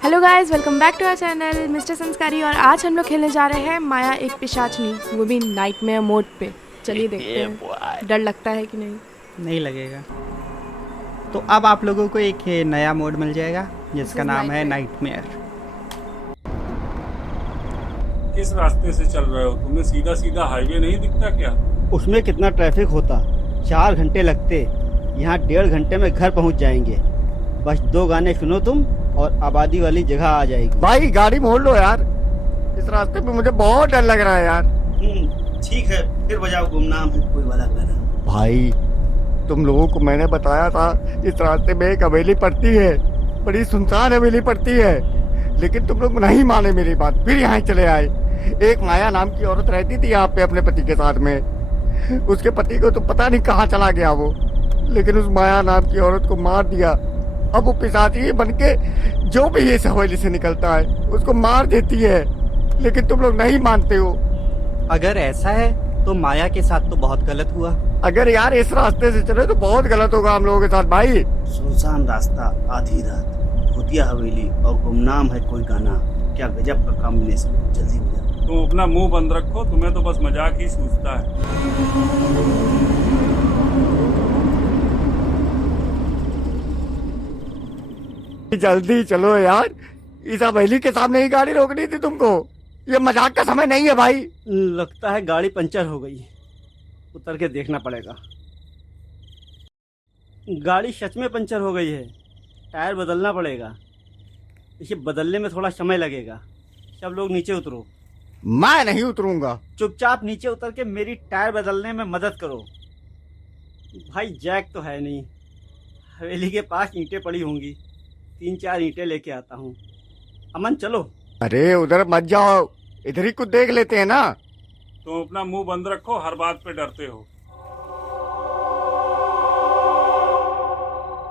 Hello guys, welcome back to our channel mister Sanskari. और आज हम लोग खेलने जा रहे हैं माया एक पिशाचनी, वो भी नाइटमेयर मोड पे। चलिए देखते हैं डर लगता है कि नहीं। नहीं लगेगा। तो अब आप लोगों को एक नया मोड मिल जाएगा जिसका नाम है नाइटमेयर। किस रास्ते से चल रहे हो? तुम्हें सीधा सीधा हाईवे नहीं दिखता क्या? उसमें कितना ट्रैफिक होता, 4 घंटे लगते। यहाँ 1.5 घंटे में घर पहुँच जाएंगे। बस 2 गाने सुनो तुम और आबादी वाली जगह आ जाएगी। भाई गाड़ी मोड़ लो यार, इस रास्ते पे मुझे बहुत डर लग रहा है यार। ठीक है, फिर बजाओ गुमनाम है कोई वाला गाना। भाई तुम लोगों को मैंने बताया था इस रास्ते में एक हवेली पड़ती है, बड़ी सुनसान हवेली पड़ती है, लेकिन तुम लोग नहीं माने मेरी बात, फिर यहाँ चले आए। एक माया नाम की औरत रहती थी यहाँ पे अपने पति के साथ में। उसके पति को तो पता नहीं कहाँ चला गया वो, लेकिन उस माया नाम की औरत को मार दिया। अब वो पिशाची बन के जो भी इस हवेली से निकलता है उसको मार देती है, लेकिन तुम लोग नहीं मानते हो। अगर ऐसा है तो माया के साथ तो बहुत गलत हुआ। अगर यार इस रास्ते से चले तो बहुत गलत होगा हम लोगों के साथ भाई। सुनसान रास्ता, आधी रात, भूतिया हवेली और गुमनाम है कोई गाना। क्या गजब का कॉम्बिनेशन। जल्दी बजाओ। तुम अपना मुंह बंद रखो, तुम्हें तो बस मजाक ही सूझता है। जल्दी चलो यार, इस हवेली के सामने ही गाड़ी रोकनी थी तुमको, ये मजाक का समय नहीं है भाई। लगता है गाड़ी पंचर हो गई, उतर के देखना पड़ेगा। गाड़ी सच में पंचर हो गई है, टायर बदलना पड़ेगा। इसे बदलने में थोड़ा समय लगेगा। सब लोग नीचे उतरो। मैं नहीं उतरूंगा। चुपचाप नीचे उतर के मेरी टायर बदलने में मदद करो। भाई जैक तो है नहीं। हवेली के पास ईंटें पड़ी होंगी, 3-4 ईंटें लेके आता हूँ। अमन चलो। अरे उधर मत जाओ, इधर ही कुछ देख लेते हैं ना। तुम अपना मुंह बंद रखो, हर बात पे डरते हो।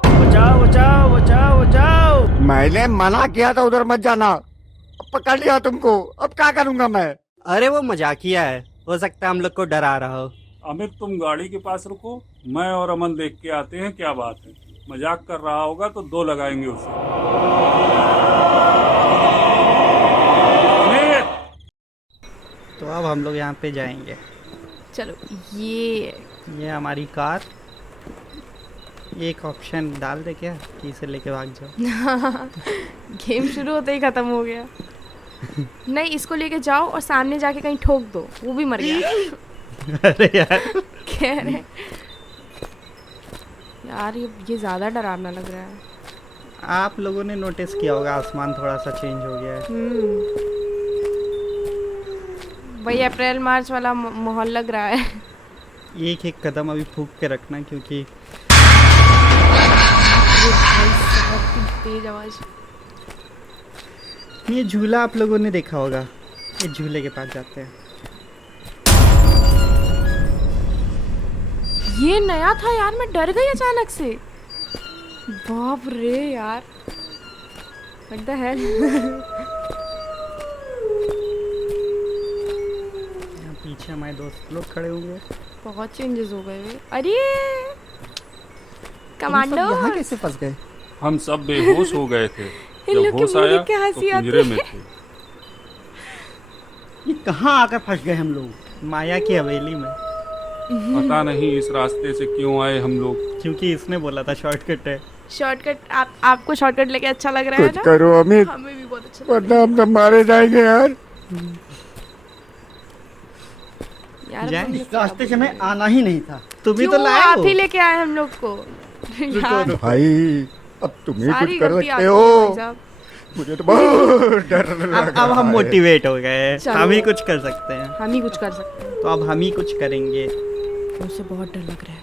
बचाओ बचाओ बचाओ बचाओ। मैंने मना किया था उधर मत जाना, अब पकड़ लिया तुमको, अब क्या करूंगा मैं। अरे वो मजाकिया है, हो सकता है हम लोग को डरा रहा हो। अमित तुम गाड़ी के पास रुको, मैं और अमन देख के आते हैं क्या बात है। मजाक कर रहा होगा तो 2 लगाएंगे उसे। अमित! तो अब हम लोग यहाँ पे जाएंगे। चलो ये हमारी कार। एक ऑप्शन डाल दे क्या कि इसे लेके भाग जाओ। गेम शुरू होते ही खत्म हो गया। नहीं, इसको लेके जाओ और सामने जाके कहीं ठोक दो, वो भी मर गया। अरे यार कह रहे यार ये ज्यादा डरावना लग रहा है। आप लोगों ने नोटिस किया होगा आसमान थोड़ा सा चेंज हो गया है। वही अप्रैल मार्च वाला माहौल लग रहा है। एक एक कदम अभी फूंक के रखना, क्योंकि तेज आवाज। ये झूला आप लोगों ने देखा होगा, इस झूले के पास जाते हैं। ये नया था यार, मैं डर गई अचानक से। बाप रे यार, व्हाट द हेल। यहाँ पीछे हमारे दोस्त लोग खड़े होंगे। बहुत चेंजेस हो गए वे। अरे तुम सब कमांडो, यहाँ कैसे फंस गए? हम सब बेहोश हो गए थे। इन जब लोग के होश मुंह आया देख के तो हंसी आती पिंजरे है। में थे। ये कहाँ आकर फंस गए हम लोग? माया की हवेली में। पता नहीं इस रास्ते से क्यों आए हम लोग। क्योंकि इसने बोला था शॉर्टकट है। शॉर्टकट। आपको शॉर्टकट लेके अच्छा लग रहा है कुछ ना? करो अमित, हमें भी बहुत अच्छा लग वरना हम सब मारे जाएंगे यार। रहा है जाए, यार। इस रास्ते से मैं आना ही नहीं था। तुम भी तो क्यों? लाए आप हो। ही लेके आए हम लोग को। यार, भाई अब तुम ही सारी कुछ कर गलती सकते आपकी है हो, भाई साहब। मुझे तो बहुत डर लग अब रहा हम है। मोटिवेट हो गए, चलो। हम ही कुछ कर सकते हैं। हम ही कुछ कर सकते हैं। तो अब हम ही कुछ करेंगे। मुझसे बहुत डर लग रहा है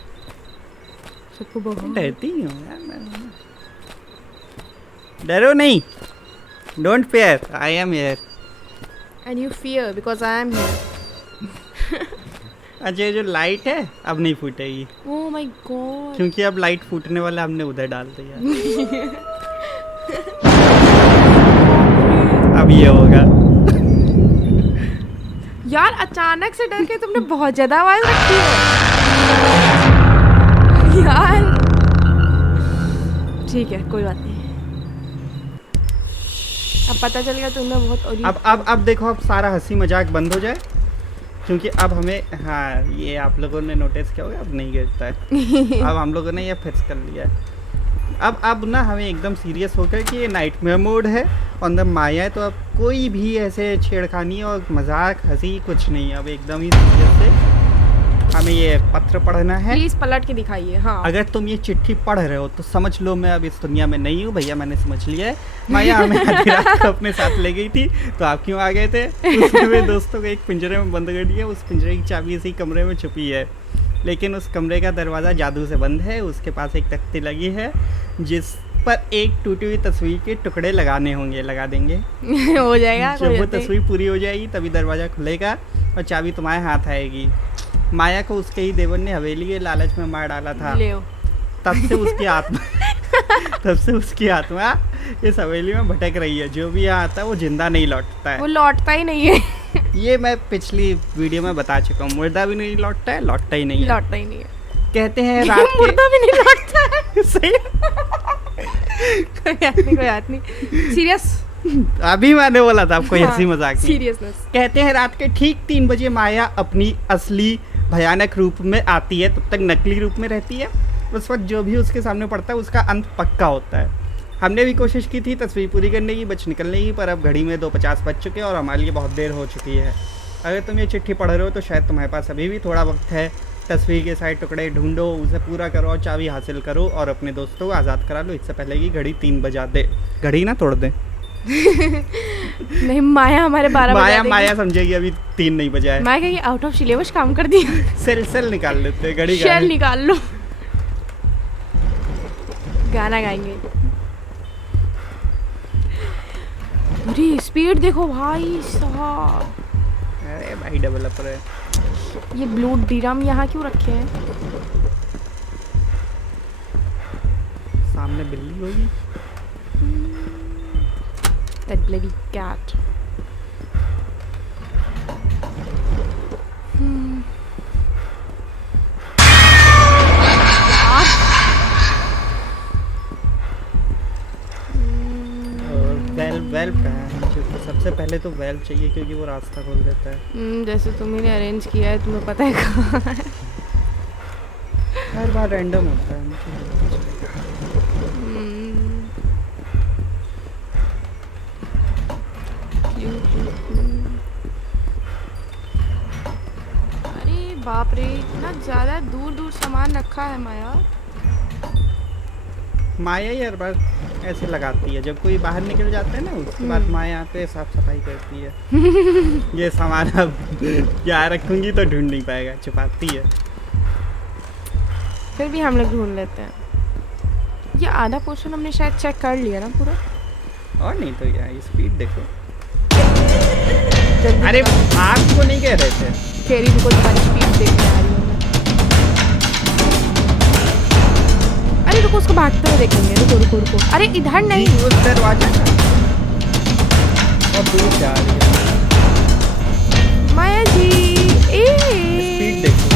सबको। बहुत डरती हूँ यार मैं। डरो नहीं, don't fear, I am here. And you fear because I am here. अच्छा, ये जो लाइट है अब नहीं फूटेगी, ओह माय गॉड। क्योंकि अब लाइट फूटने वाला हमने उधर डाल दिया। अब ये होगा। यार अचानक से डर के तुमने बहुत ज्यादा आवाज रखी है यार। ठीक है, कोई बात नहीं। अब पता चल गया तुमने बहुत ओरी अब देखो, अब सारा हंसी मजाक बंद हो जाए, क्योंकि अब हमें, हाँ ये आप लोगों ने नोटिस किया होगा, अब नहीं गिरता है। अब हम लोगों ने ये फिक्स कर लिया है। अब ना हमें एकदम सीरियस होकर कि ये नाइटमेयर मोड है, ऑन द माया है, तो अब कोई भी ऐसे छेड़खानी और मजाक हंसी कुछ नहीं है। अब एकदम ही सीरियस से हमें ये पत्र पढ़ना है। प्लीज पलट के दिखाइए। हाँ, अगर तुम ये चिट्ठी पढ़ रहे हो तो समझ लो मैं अब इस दुनिया में नहीं हूँ भैया, मैंने समझ लिया है। माया हमें आधी रात को अपने साथ ले गई थी, तो आप क्यों आ गए थे? उसने मेरे दोस्तों को एक पिंजरे में बंद कर दिया। उस पिंजरे की चाबी इसी कमरे में छुपी है, लेकिन उस कमरे का दरवाज़ा जादू से बंद है। उसके पास एक तख्ती लगी है जिस पर एक टूटी हुई तस्वीर के टुकड़े लगाने होंगे, लगा देंगे। हो जाएगा। जब वो तस्वीर पूरी हो जाएगी तभी दरवाज़ा खुलेगा और चाबी तुम्हारे हाथ आएगी। माया को उसके ही देवर ने हवेली के लालच में मार डाला था। तब से उसकी आत्मा इस हवेली में भटक रही है। जो भी यहाँ आता है वो जिंदा नहीं लौटता है। वो लौटता ही नहीं है। ये मैं पिछली वीडियो में बता चुका हूँ। मुर्दा भी नहीं लौटता है, लौटता ही नहीं है। लौटता ही नहीं है। कहते हैं रात के मुर्दा भी नहीं लौटता है। सही। कोई बात नहीं। सीरियस। अभी मैंने बोला था आपको हंसी मजाक नहीं। सीरियसनेस। कहते हैं रात के ठीक 3 बजे माया अपनी असली भयानक रूप में आती है, तब तक नकली रूप में रहती है। उस वक्त जो भी उसके सामने पड़ता है उसका अंत पक्का होता है। हमने भी कोशिश की थी तस्वीर पूरी करने की, बच निकलने की, पर अब घड़ी में 2:50 बज चुके हैं और हमारे लिए बहुत देर हो चुकी है। अगर तुम ये चिट्ठी पढ़ रहे हो तो शायद तुम्हारे पास अभी भी थोड़ा वक्त है। तस्वीर के सारे टुकड़े ढूंढो, उसे पूरा करो और चाबी हासिल करो और अपने दोस्तों को आज़ाद करा लो, इससे पहले कि घड़ी 3 बजा दे। घड़ी ना तोड़ दे। नहीं, माया हमारे 12 बजा देगी। माया समझेगी अभी 3 नहीं बजा है। माया कहेगी आउट ऑफ सिलेबस काम कर दिया। सेल निकाल लेते, घड़ी शेल निकाल लो। गाना गाएंगे। अरे स्पीड देखो भाई साहब। अरे भाई डेवलपर है। ये ब्लू ड्रम यहाँ क्यों रखे हैं? सामने बिल्ली होगी। That bloody cat. वेल्व तो सबसे पहले तो वेल्व चाहिए क्योंकि वो रास्ता खोल देता है। जैसे तुम्हें अरेंज किया है, तुम्हें पता है कहाँ है। हर बार रैंडम होता है। अरे बाप रे, इतना ज़्यादा दूर दूर सामान रखा है माया। माया ही हर बार ऐसे लगाती है, जब कोई बाहर निकल जाता है ना उसके बाद माया आते साफ सफाई करती है। ये सामान अब यहाँ रखूंगी तो ढूंढ नहीं पाएगा, छुपाती है। फिर भी हम लोग ढूंढ लेते हैं। ये आधा पोर्शन हमने शायद चेक कर लिया ना पूरा। और नहीं तो यार स्पीड देखो। जल्दी अरे आपको नहीं कह रहे थे। फेरी को तुम्हारी स्पीड देखने आ रही हूँ मैं। अरे रुको, उसको भागते हुए देखेंगे। रुको। अरे इधर नहीं, उस दरवाजे का और दूर जा रही है माया जी। स्पीड देखो,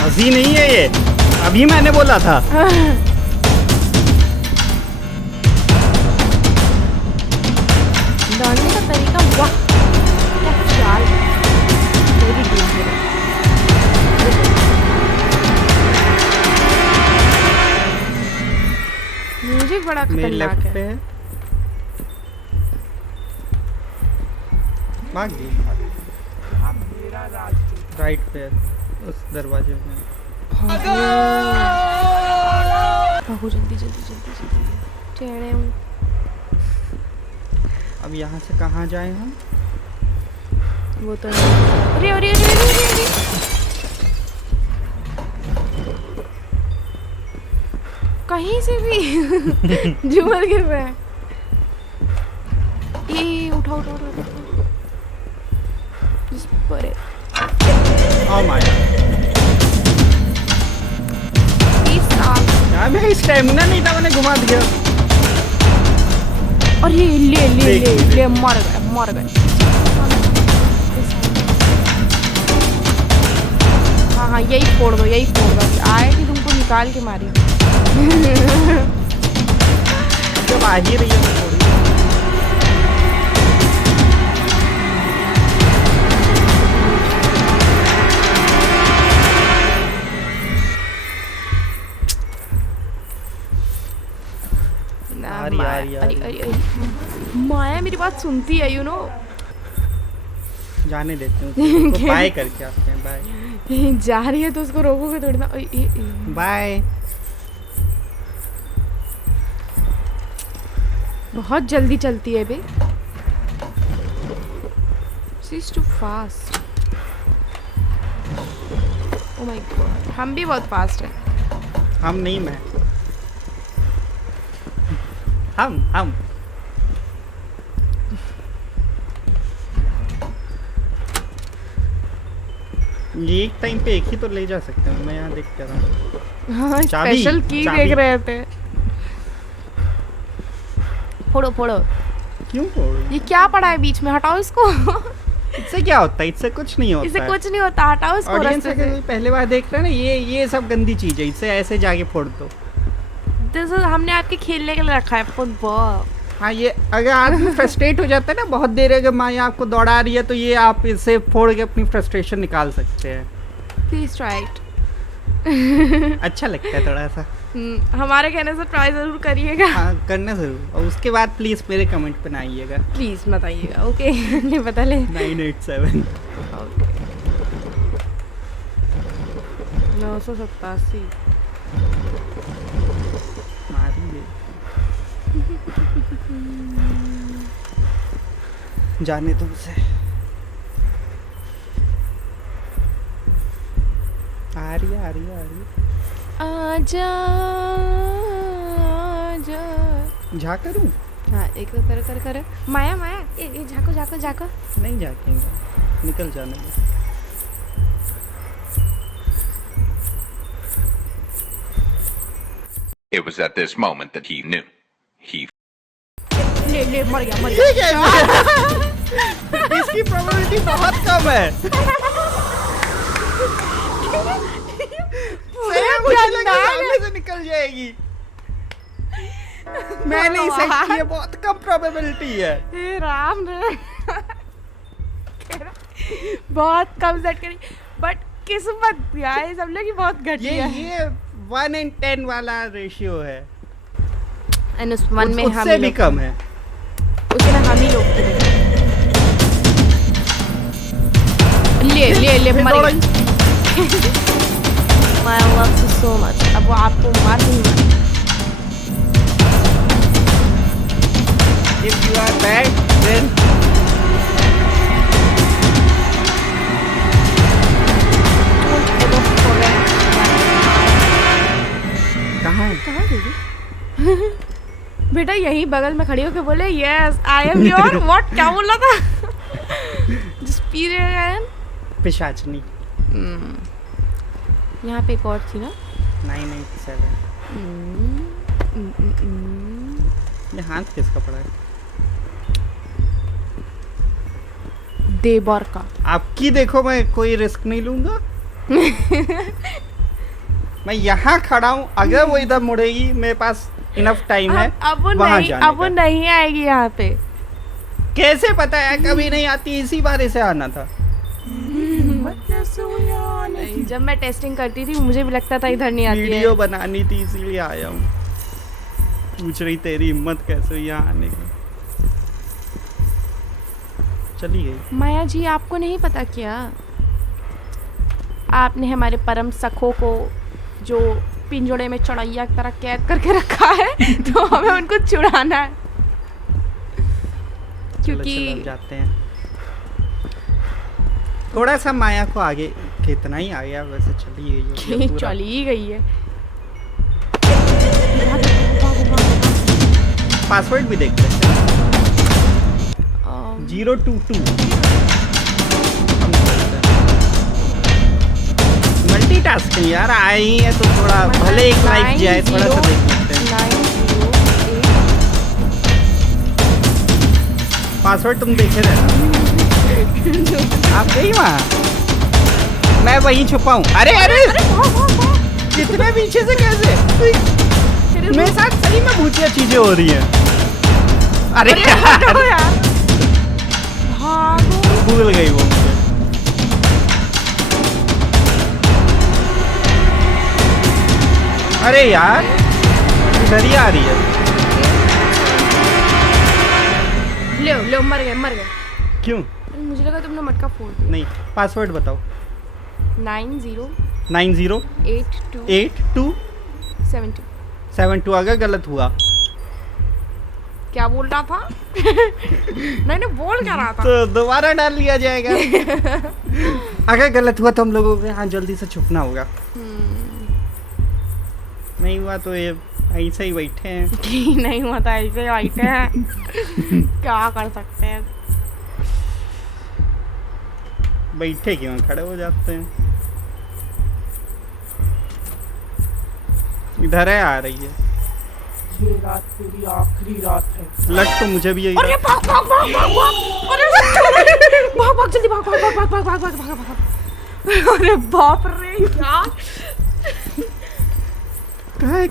हंसी नहीं है ये, अभी मैंने बोला था। दौड़ने का तरीका वाह, क्या चाल। म्यूजिक बड़ा मेरे खतरनाक लेफ्ट पे है। है, भाग गई। राइट पे है, उस दरवाजे में। भागो जल्दी। टेढ़े हूँ। अब यहाँ से कहाँ जाए हम? वो तो अरे कहीं से भी झूमर गिर रहा है। ये उठाओ। इस पर ओ माया, यार मेरा स्टैमिना नहीं था, मैंने घुमा दिया। और ये ले मर गए। हाँ यही फोड़ दो। आए कि तुमको निकाल के मारी। जब आ ही रही है तो आ रही, आ रही, आ अरे रही। अरे अरे माया मेरी बात सुनती है, यू नो। जाने देते हैं उसको, बाय करके आते हैं, बाय जा रही है तो उसको रोकोगे थोड़ी ना। बाय। बहुत जल्दी चलती है बे। She is too fast. Oh my god, हम भी बहुत फास्ट हैं। हम नहीं, मैं हम ये एक टाइम पे एक ही तो ले जा सकते हैं। मैं यहाँ देख कर रहा हूँ। हाँ, चाबी, स्पेशल की चाबी। देख रहे थे। फोड़ो फोड़ो। क्यों फोड़ूं? ये क्या पड़ा है बीच में, हटाओ इसको। इससे क्या होता है? इससे कुछ नहीं होता इससे है। कुछ नहीं होता, हटाओ इसको ऑडियंस रास्ते अगर से। पहले बार देख रहे हैं ना, ये सब गंदी चीज है, इससे ऐसे जाके फोड़ दो। हमने आपके खेलने के लिए रखा है फुटबॉल। हाँ, ये अगर आदमी फ्रस्ट्रेट हो जाता है ना बहुत देर, अगर माया आपको दौड़ा रही है तो ये आप इससे फोड़ के अपनी फ्रस्ट्रेशन निकाल सकते हैं। Please try it. अच्छा लगता है थोड़ा सा। हमारे कहने से ट्राई जरूर करिएगा। हाँ, करना जरूर। और उसके बाद प्लीज मेरे कमेंट पे ना आइएगा। प्लीज मत आइएगा, ओके। नहीं पता ले 987। 987। मारी ले। जाने तुमसे आ रही है, आ रही है, आ रही है। आजा आजा। झा करूं? हाँ, एक कर कर कर। माया माया, ए झाको झाको झाको। नहीं झाकेंगे, निकल जाने दो। It was at this moment that he knew. He ले ले, मर गया मर गया। इसकी प्रोबेबिलिटी बहुत कम है। मुझे लगा सामने से निकल जाएगी। मैंने इसे की है, बहुत कम प्रोबेबिलिटी है। हे राम रे। बहुत कम सेट करी, बट किस्मत गाइस हम लोग की बहुत घटिया है। ये 1 in 10 वाला रेशियो है। एंड उस मन में हम उससे भी कम है। उसमें हम ही लोग थे। ले ले ले, मर गया। I love you so much. अब वो आपको मार दूंगा। If you are bad, then कहाँ है? कहाँ गई? बेटा यहीं बगल में खड़ी होकर बोले yes I am your. What, क्या बोला था? जस्ट पी रहे। पिशाचनी। यहाँ पे एक और थी ना। 997। ये हाथ किसका पड़ा है? देवर का। आपकी देखो, मैं कोई रिस्क नहीं लूंगा। मैं यहाँ खड़ा हूँ, अगर वो इधर मुड़ेगी मेरे पास इनफ टाइम है अब वो वहाँ नहीं, जाने अब वो का। नहीं आएगी यहाँ पे। कैसे पता है? कभी नहीं आती, इसी बार इसे आना था। नहीं, जब मैं टेस्टिंग करती थी मुझे भी लगता था इधर नहीं आती है। वीडियो बनानी थी इसीलिए आया हूँ। पूछ रही तेरी हिम्मत कैसे हुई यहाँ आने की। चली गई। माया जी आपको नहीं पता क्या, आपने हमारे परम सखों को जो पिंजड़े में चढ़ैया की तरह कैद करके रखा है, तो हमें उनको छुड़ाना है। क्योंकि चलो, जाते हैं। थोड़ा सा माया को आगे, कितना ही आ गया वैसे, चली गई है पूरा। चली ही गई है। पासवर्ड भी देख सकते हैं। 022 मल्टीटास्किंग यार, आई है तो थोड़ा भले एक लाइफ जाए, थोड़ा सा देख लेते हैं। पासवर्ड तुम देखे रहना। आप गई वहाँ, मैं वहीं छुपा हूँ। अरे अरे कितने पीछे से कैसे? मेरे साथ सही में भूतिया चीजें हो रही हैं। अरे यार, भूल गई वो मुझे। अरे यार, इधर ही आ रही है। लो मर गए मर गए। क्यों? मुझे लगा तुमने मटका फोड़ दिया। नहीं, पासवर्ड बताओ। 908272। 72 अगर गलत हुआ क्या बोल रहा था? मैंने बोल क्या रहा था? तो दोबारा डाल लिया जाएगा। अगर गलत हुआ तो हम लोगों को यहाँ जल्दी से छुपना होगा। नहीं हुआ तो ये ऐसे ही बैठे हैं। नहीं हुआ था ऐसे ही बैठे हैं। क्या कर सकते हैं? बैठे क्यों, खड़े हो जाते हैं। इधर है, आ रही है। ये रात तेरी आखिरी रात है। लग तो मुझे भी यही। अरे भाग भाग भाग भाग भाग! अरे भाग भाग जल्दी भाग भाग भाग भाग भाग भाग भाग भाग भाग! अरे बाप रे यार! कहाँ है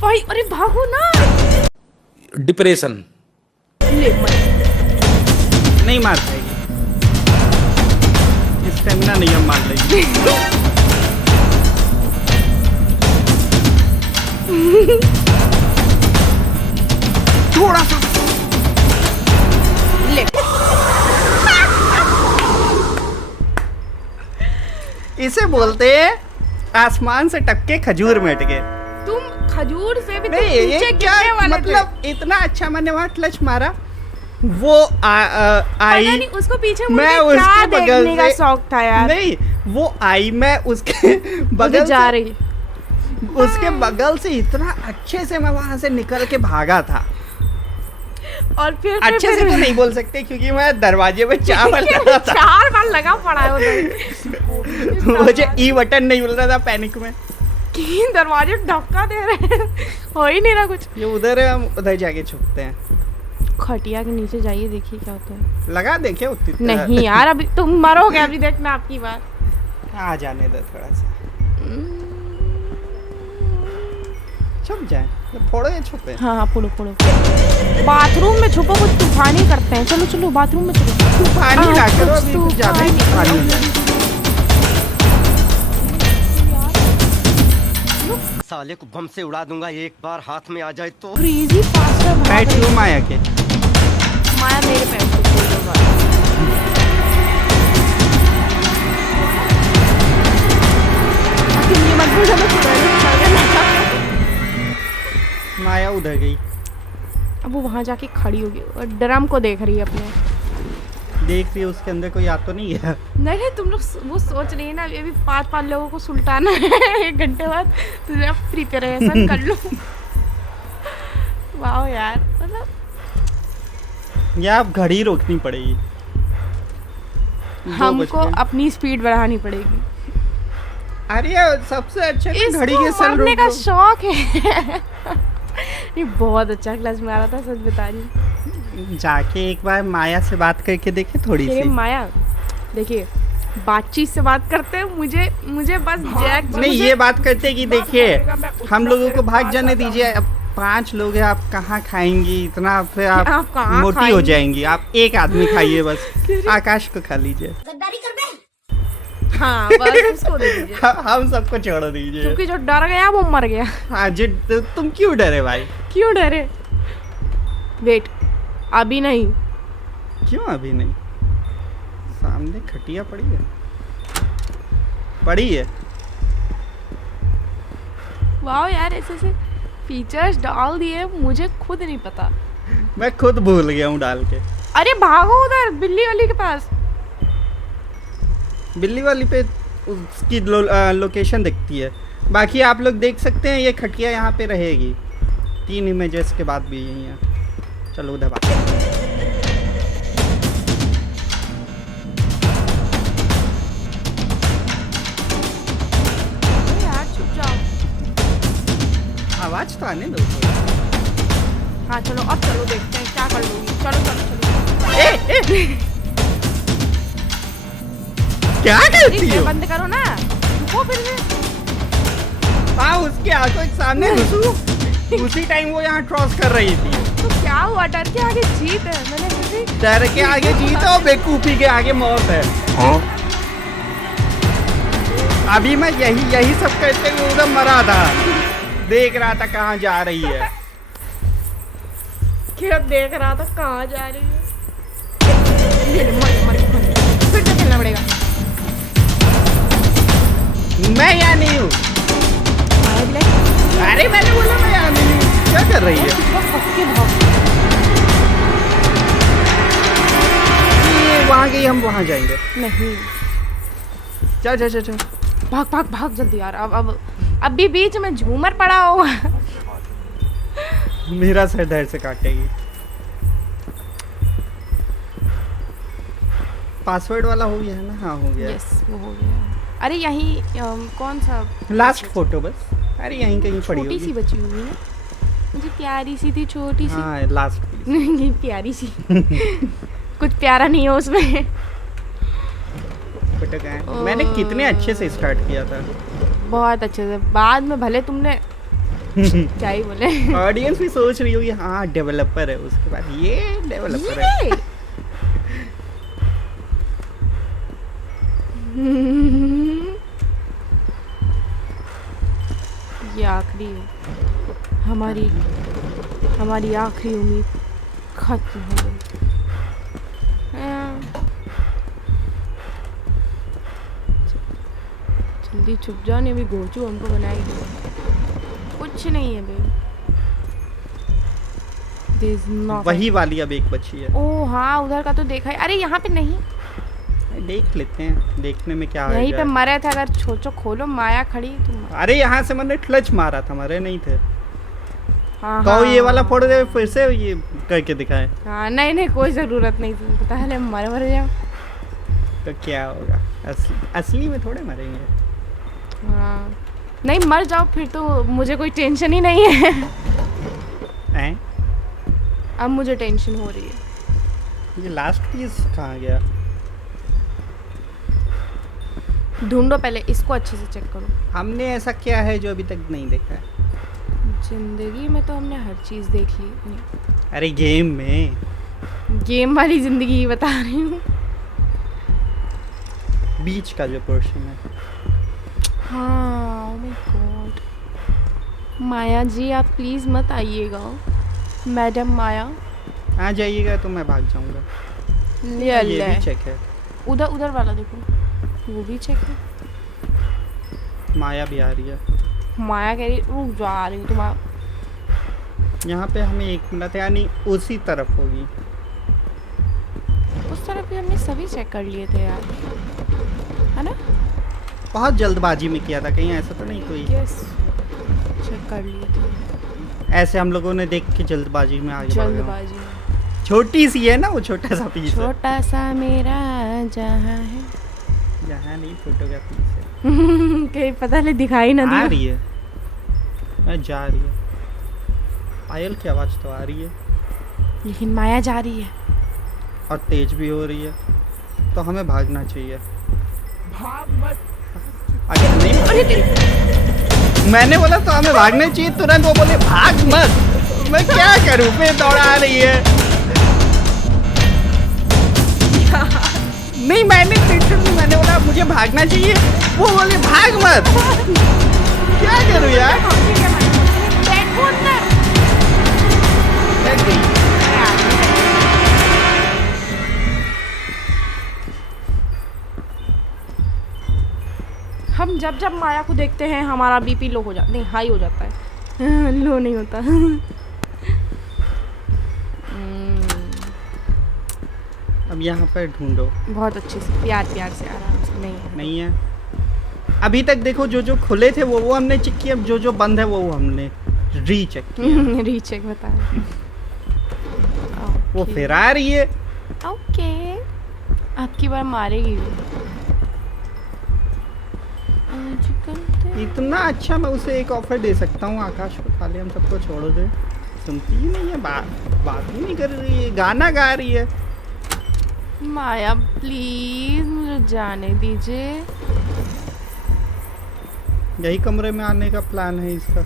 भाई अरे भागो ना! डिप्रेशन। ले मर। नहीं मार पाएगी, स्टेमिना नहीं हम मार लेंगे। थोड़ा सा ले। इसे बोलते हैं आसमान से टपके खजूर में अटके। तुम खजूर से भी नहीं, नीचे ये गिरने क्या वाले मतलब इतना अच्छा मैंने वहाँ क्लच मारा। वो आई नहीं उसको पीछे मुड़ मैं के उसके क्या बगल देखने का से- शौक था यार। नहीं, वो आई, मैं उसके बगल उधर जा से- रही। उसके बगल से इतना अच्छे से मैं वहां से निकल के भागा था। और फिर अच्छे से तो नहीं बोल सकते क्योंकि मैं दरवाजे पे 4 बार लगा था। 4 बार लगा पड़ा है उधर। मुझे ई बटन नहीं मिल रहा था पैनिक में। कि दरवाजे धक्का दे रहे हैं, हो ही नहीं रहा कुछ। ये उधर है, हम उधर जाके छुपते हैं। खटिया के नीचे जाइए, देखिए क्या होता है। लगा देखे उतनी नहीं यार, अभी तुम मरोगे, अभी देखना आपकी बात। आ जाने दो थोड़ा सा, छुप जाए। फोड़ो या छुपे? हाँ हाँ फोड़ो फोड़ो। बाथरूम में छुपो, कुछ तूफानी करते हैं। चलो चलो बाथरूम में चलो। तूफानी ना करो, अभी कुछ ज्यादा ही तूफानी है। साले को बम से उड़ा दूंगा, एक बार हाथ में आ जाए तो। क्रेजी फास्टर बैठ क्यों माया के? माया मेरे पैर को छोड़ दो भाई। आखिर ये मत बोलो, मैं छुड़ा नहीं सकता। माया उधर गई, अब वो वहाँ जाके खड़ी होगी और ड्रम को देख रही है अपने। देख रही है उसके अंदर कोई आ तो नहीं है। नहीं तुम लोग वो सोच रही है ना, ये भी 5 लोगों को सुलटाना है 1 घंटे बाद, तो जरा प्रिपरेशन कर लो। वाह यार, मतलब या आप घड़ी रोकनी पड़ेगी। 2 हमको बज गए। अपनी स्पीड बढ़ानी पड़ेगी। अरे सबसे अच्छा तो घड़ी इसको के साथ मारने का रोको। शौक है। ये बहुत अच्छा क्लास में आ रहा था, सच बता रही हूँ। जाके एक बार माया से बात करके देखे थोड़ी अरे सी। माया देखिए, बातचीत से बात करते हैं, मुझे बस जैक नहीं, ये बात करते कि देखिए हम लोगों को भाग जाने दीजिए। अब 5 लोग हैं, आप कहाँ खाएंगी इतना, फिर आप आप कहाँ मोटी हो खाएंगी? जाएंगी। आप एक आदमी खाइए बस, आकाश को खा लीजिए। हाँ बस उसको दे दीजिए, हम सबको छोड़ दीजिए। क्योंकि जो डर गया वो मर गया। हाँ जी, तुम क्यों डरे भाई? क्यों डरे? वेट, अभी नहीं। क्यों अभी नहीं? सामने खटिया पड़ी है, पड़ी है। वाह यार, ऐसे ऐसे फीचर्स डाल दिए, मुझे खुद नहीं पता। मैं खुद भूल गया हूँ डाल के। अरे भागो उधर बिल्ली वाली के पास। बिल्ली वाली पे उसकी लोकेशन दिखती है। बाकी आप लोग देख सकते हैं, ये खटिया यहाँ पे रहेगी। 3 इमेजेस के बाद भी यही है। चलो उधर बात। यार चुप जाओ। आवाज तो आने दो। हाँ चलो अब चलो, देखते हैं क्या कर लोगी। चलो चलो चलो। क्या करती ये हो? बंद करो ना, रुको फिर से। हाँ, उसकी आंखों के सामने घुसूं। उसी टाइम वो यहाँ क्रॉस कर रही थी। तो क्या हुआ, डर के आगे जीत है। मैंने फिर भी डर के आगे जीत और बेवकूफी के आगे मौत है। अभी मैं यही सब करते हुए उधर मरा था, देख रहा था कहाँ जा रही है। क्या देख रहा था, कहाँ जा रही है। ये ले, मर फिर से खेलना पड़ेगा। मैं यहाँ नहीं हूँ। माया भी लाइक अरे मैंने बोला मैं यहाँ नहीं हूँ। क्या कर रही है? फंस के भाग। ये वहाँ गई, हम वहाँ जाएंगे। नहीं, चल चल चल चल। भाग भाग भाग जल्दी यार। अब अभी बीच में झूमर पड़ा होगा। मेरा सर दर्द से काटेगी। पासवर्ड वाला हो गया है ना? हाँ हो गया। यस वो हो गया। अरे यहीं कौन सा लास्ट फोटो बस। अरे यहीं कहीं पड़ी छोटी सी होगी। बची हुई है, मुझे प्यारी सी थी, छोटी सी। हाँ लास्ट। ये प्यारी सी। कुछ प्यारा नहीं है उसमें। फोटो कहाँ है? मैंने कितने अच्छे से स्टार्ट किया था। बहुत अच्छे से, बाद में भले तुमने क्या ही बोले। ऑडियंस भी सोच रही होगी हाँ डेवलपर है, उसके बाद ये डेवलपर है। ये आखिरी हमारी आखिरी उम्मीद खत्म हो गई। जल्दी छुप जाओ, नहीं अभी गोचू हमको बनाएगी। कुछ नहीं है बे। There's nothing. वही वाली अब एक बची है। ओ हाँ उधर का तो देखा है। अरे यहाँ पे नहीं, देख लेते हैं, देखने में क्या यहीं है। पे मरे थे। अगर छोचो खोलो, माया खड़ी तुम। अरे यहाँ से मैंने क्लच मारा था, मरे नहीं थे। हाँ कहो ये वाला फोड़ दे, फिर से ये करके दिखाए हाँ नहीं नहीं कोई ज़रूरत नहीं थी, पता है मर जाओ। तो क्या होगा? असली में थोड़े मरेंगे। हाँ नहीं मर जाओ फिर तो मुझे कोई टेंशन ही नहीं है। हैं? अब मुझे टेंशन हो रही है। ये लास्ट पीस कहाँ गया? ढूंढो पहले इसको, अच्छे से चेक करो। हमने ऐसा क्या है जो अभी तक नहीं देखा है? जिंदगी में तो हमने हर चीज़ देख ली। नहीं, अरे गेम में। गेम वाली जिंदगी ही बता रही हूँ। बीच का जो पोर्शन है। हाँ ओह माय गॉड। माया जी आप प्लीज़ मत आइएगा, मैडम माया। आ जाइएगा तो मैं भाग जाऊंगा। ले ये ले भी चेक है। उधर उधर वाला देखो, वो भी चेक है। माया भी आ रही है। माया कह रही रुक जा, आ रही तुम। यहाँ पे हमें एक मिला था, यानी उसी तरफ होगी। उस तरफ भी हमने सभी चेक कर लिए थे यार, है ना? बहुत जल्दबाजी में किया था, कहीं ऐसा तो नहीं कोई? यस चेक कर लिए थे ऐसे हम लोगों ने देख के जल्दबाजी में आगे बढ़ गए। जल्दबाजी में। छोटी सी है ना वो, छोटा सा पीस है। छोटा सा मेरा जहाँ है। यहाँ नहीं, फोटो का पीस है। कहीं पता नहीं दिखाई ना आ दिया। रही है, जा रही है। पायल की आवाज़ तो आ रही है, लेकिन माया जा रही है। और तेज भी हो रही है, तो हमें भागना चाहिए। भाग मत। अगर नहीं, मैंने बोला तो हमें भागना चाहिए, तुरंत वो बोले भाग मत। मैं क्या करूं, फिर दौड़ा रही है। नहीं मैंने मैंने बोला मुझे भागना चाहिए, वो बोले भाग मत। क्या करूं यार? देखो ना। लग गई। हम जब जब माया को देखते हैं हमारा बीपी लो हो जाता, नहीं हाई हो जाता है। लो नहीं होता। अब यहाँ पर ढूंढो। बहुत अच्छे से प्यार प्यार से आराम से। नहीं है नहीं है अभी तक। देखो जो जो खुले थे वो हमने चेक किया, अब जो जो बंद है वो हमने रीचेक किया। रीचेक बताया। वो फिर आ रही है। ओके आपकी बार मारेगी भी। इतना अच्छा मैं उसे एक ऑफर दे सकता हूँ, आकाश को खाली हम सबको छोड़ दे। सुनती ही नहीं है, बात ही नहीं कर रही है, गाना गा रही है। माया प्लीज मुझे जाने दीजिए। यही कमरे में आने का प्लान है इसका।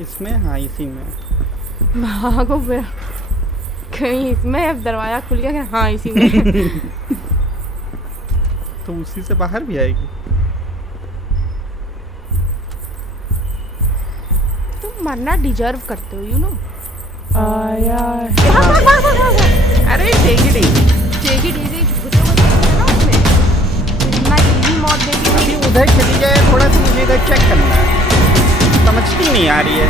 इसमें? हाँ इसी में। भागो फिर कहीं इसमें, अब दरवाजा खुल गया कि हाँ इसी में। तो उसी से बाहर भी आएगी। तुम मरना डिजर्व करते हो, यू नो। आया है। अरे take it easy. Take it easy झूठे बच्चे हैं ना उसमें, इतना इजी मौत दे दी। अभी उधर चली जाए, थोड़ा सा मुझे इधर चेक करना है, समझती नहीं आ रही है।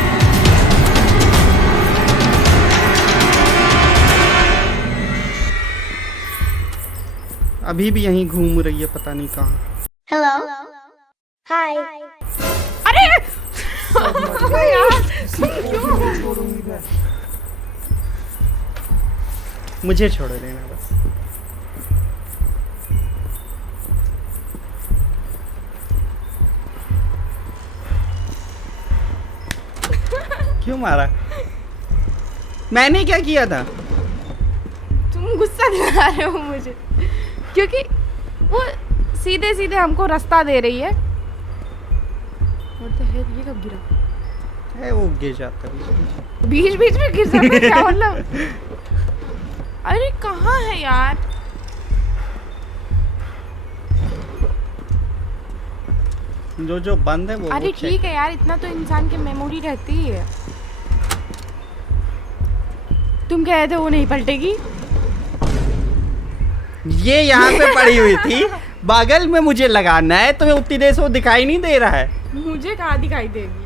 अभी भी यहीं घूम रही है, पता नहीं कहाँ। अरे मुझे छोड़ देना बस। क्यों मारा? मैंने क्या किया था? तुम गुस्सा दिला रहे हो मुझे, क्योंकि वो सीधे सीधे हमको रास्ता दे रही है। और तो है, ये कब गिरा? है वो गिर जाता है बीच बीच में गिर जाता है, क्या मतलब? अरे कहाँ है यार? जो जो बंद है वो अरे check ठीक है यार, इतना तो इंसान की मेमोरी रहती ही है। तुम कह रहे थे वो नहीं पलटेगी। ये यहाँ पे पड़ी हुई थी, बगल में मुझे लगाना है, तुम्हें उतनी देर से वो दिखाई नहीं दे रहा है। मुझे कहाँ दिखाई देगी?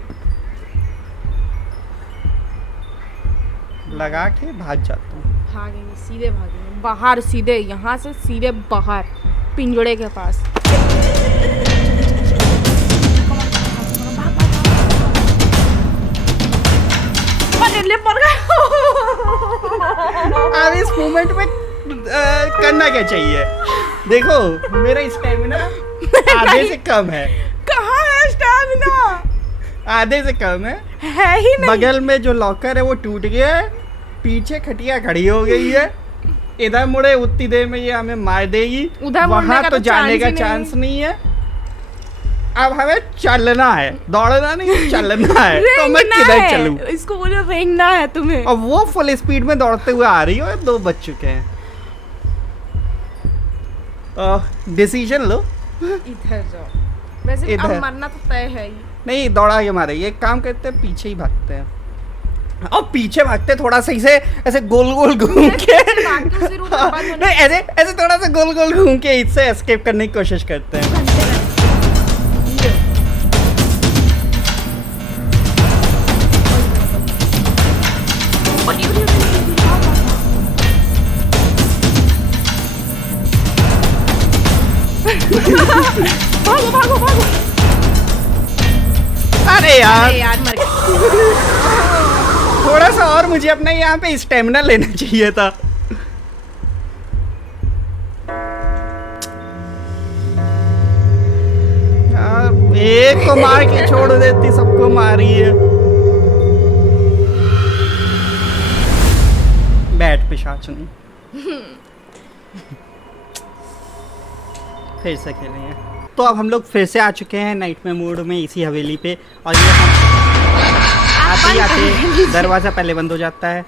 लगा के भाग जाता हूँ। भागेंगे, सीधे भागेंगे बाहर, सीधे यहाँ से सीधे बाहर पिंजड़े के पास। अरे ले पड़ गए। अब इस मोमेंट में करना क्या चाहिए? देखो मेरा स्टैमिना आधे से कम है। कहाँ है स्टैमिना? आधे से कम है ही नहीं। बगल में जो लॉकर है वो टूट गया है, पीछे खटिया खड़ी हो गई है, इधर मुड़े उतनी देर में ये हमें मार देगी, उधर मुड़ने वहां का तो तो जाने का चांस ही चांस नहीं है। अब हमें चलना है, दौड़ना नहीं, चलना है। तो मैं रेंगना किधर है। चलूं? इसको बोलो रेंगना है तुम्हें। और वो फुल स्पीड में दौड़ते हुए आ रही हो, 2 बज चुके हैं। डिसीजन लो। इधर जाओ। वैसे भी अब इधर। मरना तो तय है ही। नहीं, दौड़ा के मारे। एक काम करते हैं, पीछे ही भागते हैं। और पीछे भागते थोड़ा सही से, ऐसे गोल गोल घूम के। नहीं, ऐसे ऐसे थोड़ा सा गोल गोल घूम के इससे एस्केप करने की कोशिश करते हैं। भागो भागो भागो। अरे यार, अरे यार मर गए। थोड़ा सा और मुझे अपना यहाँ पे स्टेमिना लेना चाहिए था। यार, एक को मार के छोड़ देती, सबको मारी है। बैठ पिशाचनी। फिर से खेलेंगे। तो अब हम लोग फिर से आ चुके हैं नाइटमेयर मोड में, इसी हवेली पे। और ये आते ही आते दरवाज़ा पहले बंद हो जाता है।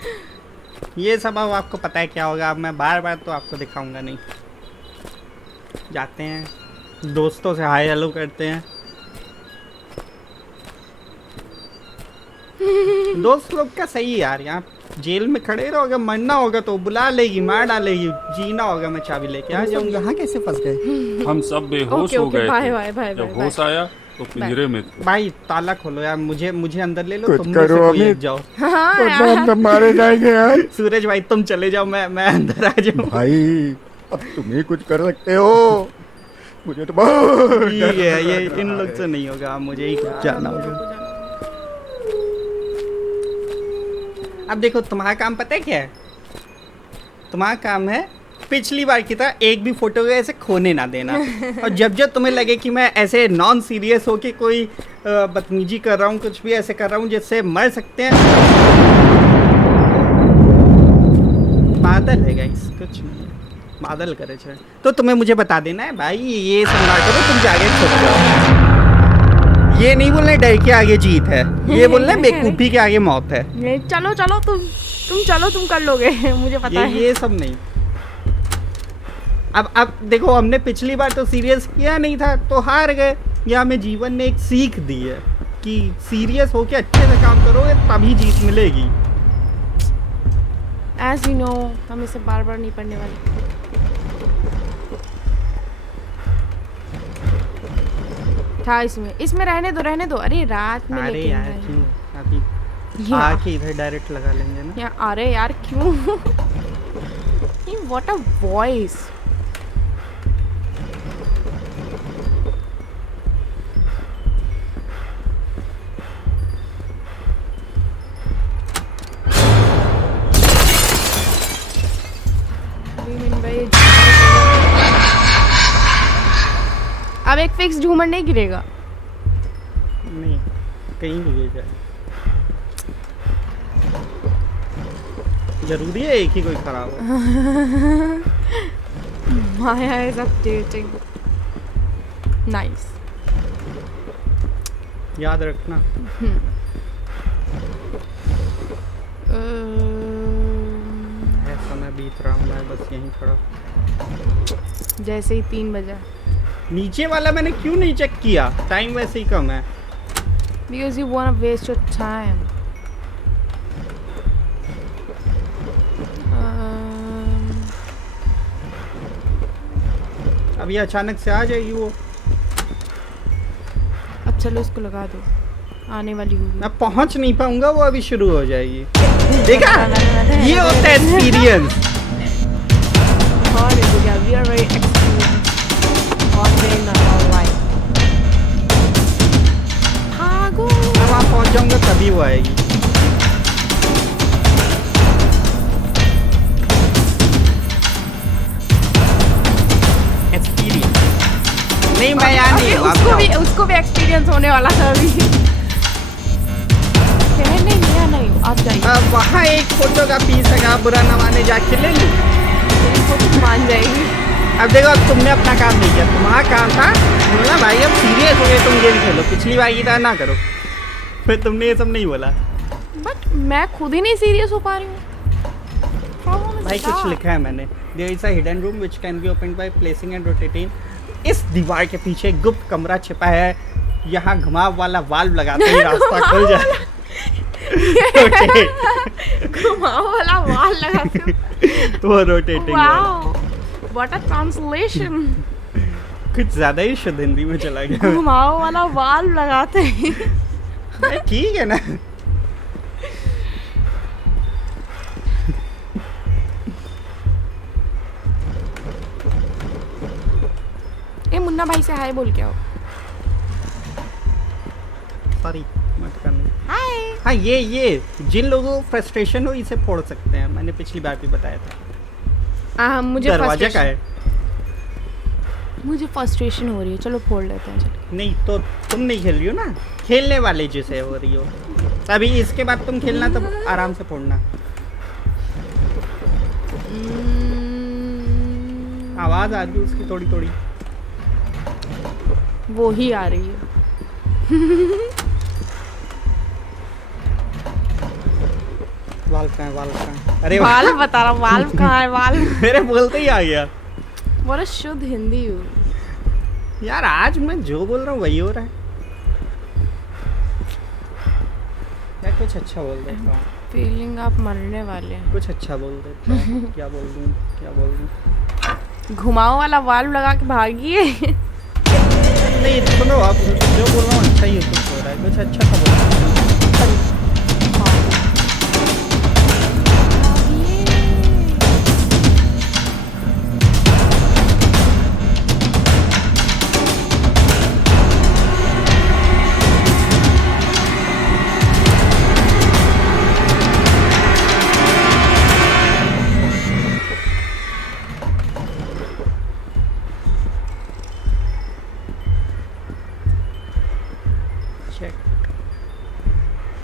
ये सब अब आपको पता है क्या होगा। अब मैं बार बार तो आपको दिखाऊंगा नहीं। जाते हैं, दोस्तों से हाय हेलो करते हैं। दोस्त लोग का सही है यार। यहाँ जेल में खड़े रहोगे, मरना होगा तो बुला लेगी, मार डालेगी। जीना होगा, मैं चाबी लेके आ जाऊंगा। यहाँ कैसे फंस गए? हम सब बेहोश ओके, हो ओके, गए बाय, थे। बाय, बाय, जब बाय, होश आया तो पिंजरे में थे। भाई ताला खोलो यार, मुझे अंदर ले लो। कुछ तुम में से करो कोई अमित। एक जाओ। हाँ वरना यार। हम सब मारे जाएंगे यार। सूरज भाई तुम चले जाओ, मैं अंदर आ जाऊँ। भाई अब तुम ही कुछ कर सकते हो, मुझे तो बहुत ठीक है, ये इन लोग से नहीं होगा, मुझे ही जाना होगा। अब देखो, तुम्हारा काम पता है क्या है? तुम्हारा काम है पिछली बार की तरह एक भी फोटो को ऐसे खोने ना देना। और जब जब तुम्हें लगे कि मैं ऐसे नॉन सीरियस हो के कोई बदतमीजी कर रहा हूँ, कुछ भी ऐसे कर रहा हूँ जिससे मर सकते हैं। बादल है गाइस, कुछ नहीं, बादल करे छे। तो तुम्हें मुझे बता देना है भाई, ये सब ना करो, तुम जाके छुप जाओ। ये नहीं बोलना डर के आगे जीत है, ये बोलना बेवकूफ़ी के आगे मौत है। चलो चलो, तुम चलो, तुम कर लोगे। मुझे पता है। ये सब नहीं। अब देखो, हमने पिछली बार तो सीरियस किया नहीं था तो हार गए। ये हमें जीवन ने एक सीख दी है कि सीरियस होके अच्छे से काम करोगे तभी जीत मिलेगी। एज यू नो हम इसे बार बार नहीं पढ़ने वाले। था इसमें रहने दो। अरे रात में अरे लेकिन यार भाई। क्यों अभी या- आके इधर डायरेक्ट लगा लेंगे ना। अरे यार क्यों? What a voice. अब एक फिक्स झूमर नहीं गिरेगा। नहीं कहीं भी गिर जाए। जरूरी है एक ही कोई खराब हो। माया इज अपडेटिंग। नाइस। याद रखना। है समय बीत रहा हूँ मैं बस यहीं खड़ा। जैसे ही 3 बजा। नीचे वाला मैंने क्यों नहीं चेक किया? टाइम वैसे ही कम है। Because you wanna waste your time. अभी अचानक से आ जाएगी वो। अब चलो इसको लगा दो, आने वाली होगी। मैं पहुंच नहीं पाऊंगा, वो अभी शुरू हो जाएगी। देखा, ये होता है experience. We are very experienced on being online. भागो। मैं वहाँ पहुंच जाऊंगा तभी वो आएगी। एक्सपीरियंस नहीं, मैं यहाँ नहीं हूँ, आप जाओ। उसको भी एक्सपीरियंस होने वाला था अभी। नहीं आप जाइए। अब वहाँ एक फोटो का पीस है, बुरा न माने जाके ले लो। तेरी फोटो मान जाएगी। अब देखो, अब तुमने अपना काम नहीं किया, तुम्हारा काम था बोला भाई अब सीरियस हो गए तुम, गेम खेलो। पिछली बार की तरह ना करो। फिर तुमने ये सब नहीं बोला। बट मैं खुद ही नहीं सीरियस हो पा रही हूँ। भाई कुछ लिखा है मैंने। There is a hidden room which can be opened by placing and rotating. इस दीवार के पीछे एक गुप्त कमरा छिपा है, यहाँ घुमाव वाला वाल्व लगाते ही रास्ता खुल जाए। घुमाओ वाला वाल लगाते हो। वो rotating. Wow, what a translation. कुछ ज्यादा ही शुद्ध हिंदी में चला गया। घुमाओ वाला वाल लगाते हैं। ठीक है ना। ए मुन्ना भाई से हाय बोल के आओ। सॉरी मत करना। हाय। हाँ, ये जिन लोगों को फ्रस्ट्रेशन हो इसे फोड़ सकते हैं, मैंने पिछली बार भी बताया था। मुझे दरवाजा का है। मुझे फ्रस्ट्रेशन हो रही है, चलो फोड़ लेते हैं। चलो। नहीं तो तुम नहीं खेल रही हो ना, खेलने वाले जिसे हो रही हो। अभी इसके बाद तुम खेलना तब आराम से फोड़ना। आवाज आ रही है उसकी थोड़ी थोड़ी। वो ही आ रही है। वाल कहाँ है, वाल कहाँ है? अरे वाल बता रहा, वाल कहाँ है? वाल मेरे बोलते ही आ गया। बड़ा शुद्ध हिंदी हो यार, आज मैं जो बोल रहा हूँ वही हो रहा है। यार कुछ अच्छा बोल देता हूँ। फीलिंग आप मरने वाले हैं। कुछ अच्छा बोल देता हूँ। क्या बोल दूँ, क्या बोल दूँ? घुमाओ वाला वाल्व लगा के भागिए। नहीं सुनो, आप जो बोल रहा हूँ अच्छा ही कुछ हो रहा है। कुछ अच्छा सा बोल।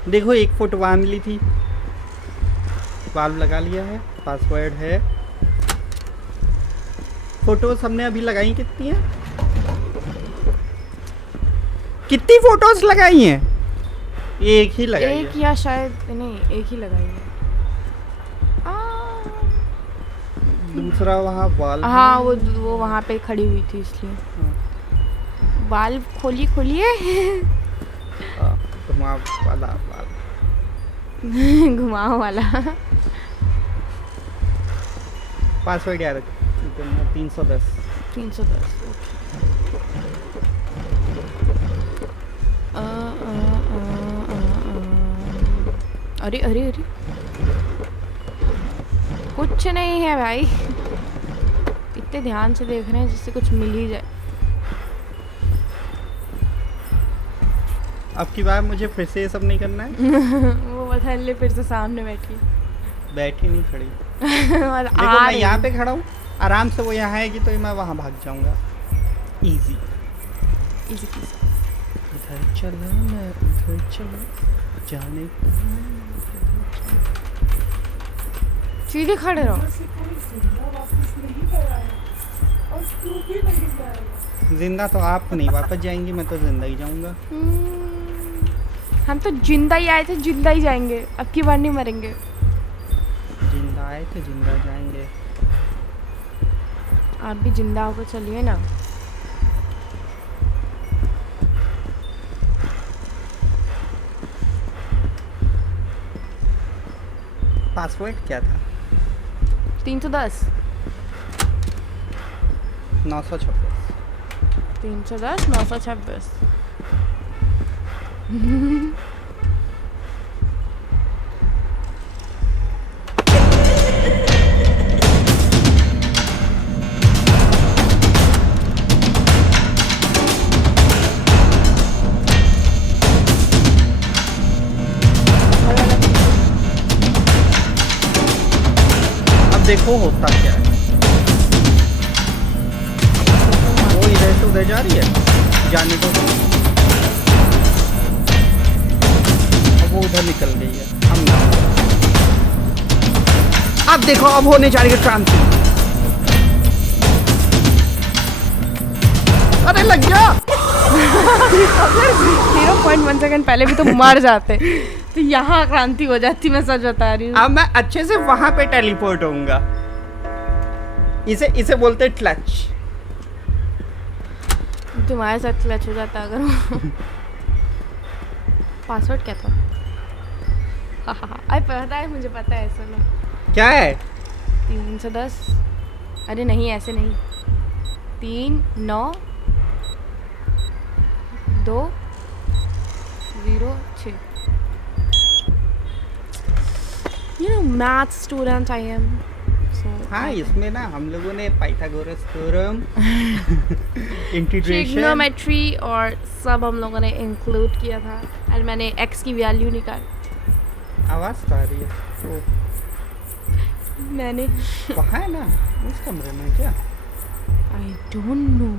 देखो, एक फोटो वहाँ मिली थी, वाल्व लगा लिया है, पासवर्ड है। फोटोज हमने अभी लगाई कितनी है? कितनी फोटोज लगाई हैं? एक ही लगाई है। एक या शायद नहीं, एक ही लगाई है। दूसरा वहाँ वाल्व। हाँ, वो वहाँ पे खड़ी हुई थी इसलिए। वाल्व खोलिए। घुमाव वाला वाल्व। घुमाओ वाला। पासवर्ड याद रख 310। 310 अरे अरे अरे कुछ नहीं है भाई, इतने ध्यान से देख रहे हैं जिससे कुछ मिल ही जाए। अब की बार मुझे फिर से ये सब नहीं करना है। वो बदल फिर से सामने बैठी बैठी नहीं खड़ी। और देखो आ मैं रही यहाँ है। पे खड़ा हूँ, आराम से वो यहाँ आएगी तो मैं वहाँ भाग जाऊँगा। इजी। Easy peasy। इधर चलो मैं उधर चलो, जाने कहाँ। सीधे खड़े रहो। से कोई जिंदा वापस नहीं कराया और तू भी नहीं जाएगा। जिंदा तो आप नहीं वापस जाएंगी, मैं तो जिंदा ही जाऊँगा। हम तो जिंदा ही आए थे, जिंदा ही जाएंगे, अब की बार नहीं मरेंगे। जिंदा आए तो जिंदा जाएंगे। आप भी जिंदा होकर चलिए ना। पासवर्ड क्या था? 310 926। 310 926। अब देखो होता क्या है। वो इधर से उधर जा रही है, जाने दो। अब वो उधर निकल गई है, हम ना। अब देखो अब होने जा रही है क्रांति। अरे लग गया। 0.1 सेकंड पहले भी तो मर जाते, तो यहाँ क्रांति हो जाती। मैं सच बता रही हूँ। अब मैं अच्छे से वहां पे टेलीपोर्ट होऊंगा। इसे बोलते हैं क्लच। तुम्हारे साथ क्लच हो जाता अगर वो। पासवर्ड क्या था? अरे पता है, मुझे पता है। सुनो, क्या है? 310। अरे नहीं, ऐसे नहीं। 3 9 2 0 6। You know, math student I am. So हाँ, I- इसमें ना हम लोगों ने पाइथागोरस थ्योरम, इंटीग्रेशन, ट्रिग्नोमेट्री और सब हम लोगों ने इंक्लूड किया था। और मैंने x की वैल्यू निकाली। आवाज तो आ रही है। ओ, मैंने वहाँ है ना उस कमरे में क्या? I don't know.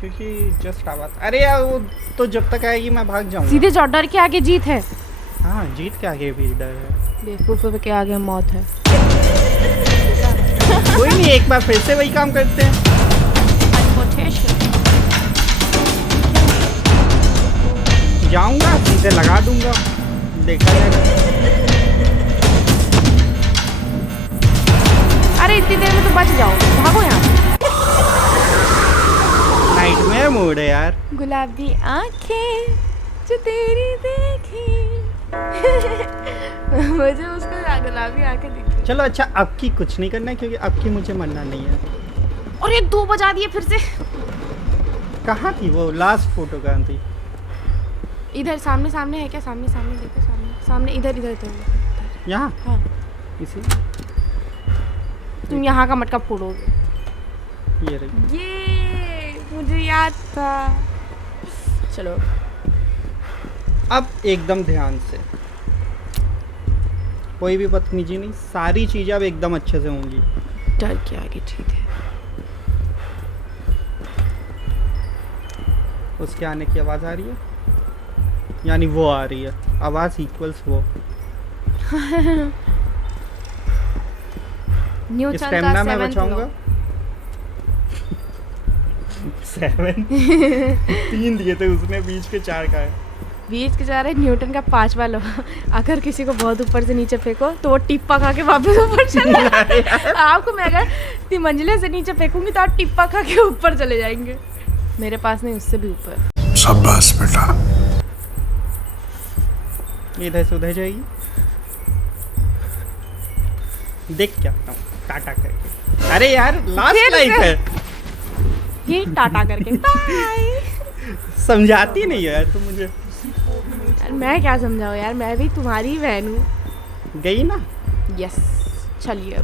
क्योंकि जस्ट आवाज। अरे यार वो तो जब तक आएगी मैं भाग जाऊंगा। सीधे जाओ, डर के आगे जीत है। हाँ, जीत के आगे भी डर है। बेवकूफ़ के आगे मौत है। कोई नहीं, एक बार फिर से वही काम करते हैं। जाऊंगा सीधे लगा दूंगा, देखा जाएगा। अरे इतनी देर में तो बच जाओ, भागो यहाँ। नाइटमेयर मोड है यार। गुलाबी आंखें जो तेरी देखी। मुझे उसको गुलाबी आंखें दिखती। चलो अच्छा, अब की कुछ नहीं करना है क्योंकि अब की मुझे मरना नहीं है। और ये 2 बजा दिए फिर से। कहाँ थी वो लास्ट फोटो? कहाँ थी? इधर सामने सामने है क्या? सामने सामने देखो, सामने सामने, इधर इधर इधर। यहाँ हाँ, इसी तुम यहाँ का मटका फोड़ोगे। ये रही। ये मुझे याद था। चलो अब एकदम ध्यान से, कोई भी बदतमीजी नहीं, सारी चीजें अब एकदम अच्छे से होंगी। डर के आगे ठीक है। उसके आने की आवाज आ रही है, यानी वो आ रही है। आवाज इक्वल्स वो। न्यूटन स्टेमिना का मैं 7th बचाऊंगा। लॉ। 7 3 दिए थे उसने, बीच के 4 का है। बीच के जा रहे न्यूटन का 5वां लॉ। अगर किसी को बहुत ऊपर से नीचे फेंको तो वो टिप्पा खा के वापस ऊपर चला जाएगा। आपको मैं अगर 3 मंजिले से नीचे फेंकूंगी तो आप टिप्पा खा के ऊपर चले जाएंगे। मेरे पास नहीं, उससे भी ऊपर। शाबाश बेटा। इधर से उधर जाएगी, देख क्या आता हूँ। टाटा करके। अरे यार लास्ट फिर लाइफ से। है। ये टाटा करके बाय। समझाती नहीं है यार तुम मुझे। यार मैं क्या समझाऊँ यार, मैं भी तुम्हारी ही बहन हूँ। गई ना। यस चलिए